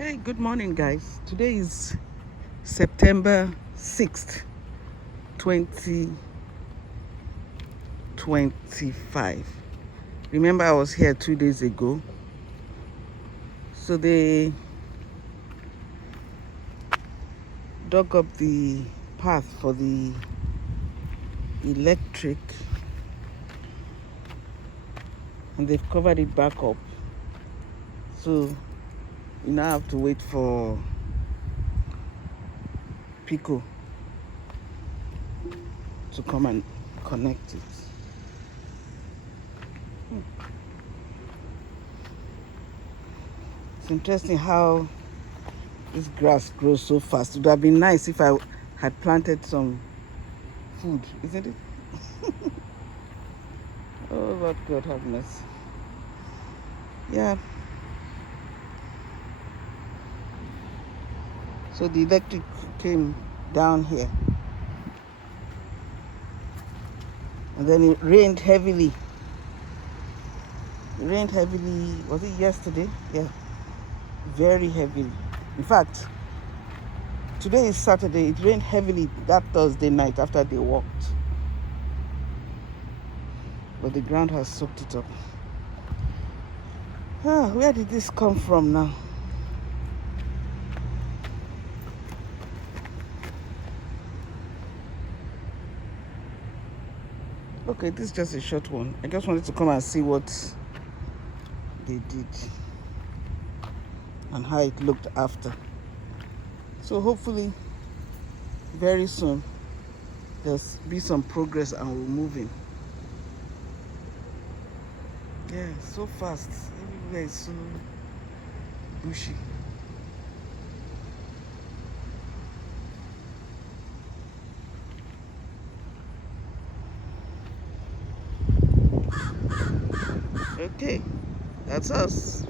Hey, good morning, guys. Today is September 6th, 2025. Remember, I was here 2 days ago. So they dug up the path for the electric and they've covered it back up. So we now have to wait for Pico to come and connect it. It's interesting how this grass grows so fast. It would have been nice if I had planted some food, isn't it? Oh, Lord God have mercy. Yeah. So the electric came down here. And then it rained heavily. It rained heavily, was it yesterday? Yeah, very heavily. In fact, today is Saturday. It rained heavily that Thursday night after they walked. But the ground has soaked it up. Where did this come from now? Okay, this is just a short one. I just wanted to come and see what they did and how it looked after. So hopefully very soon there'll be some progress and we're moving. Yeah, so fast. Everywhere is so bushy. Okay, that's us.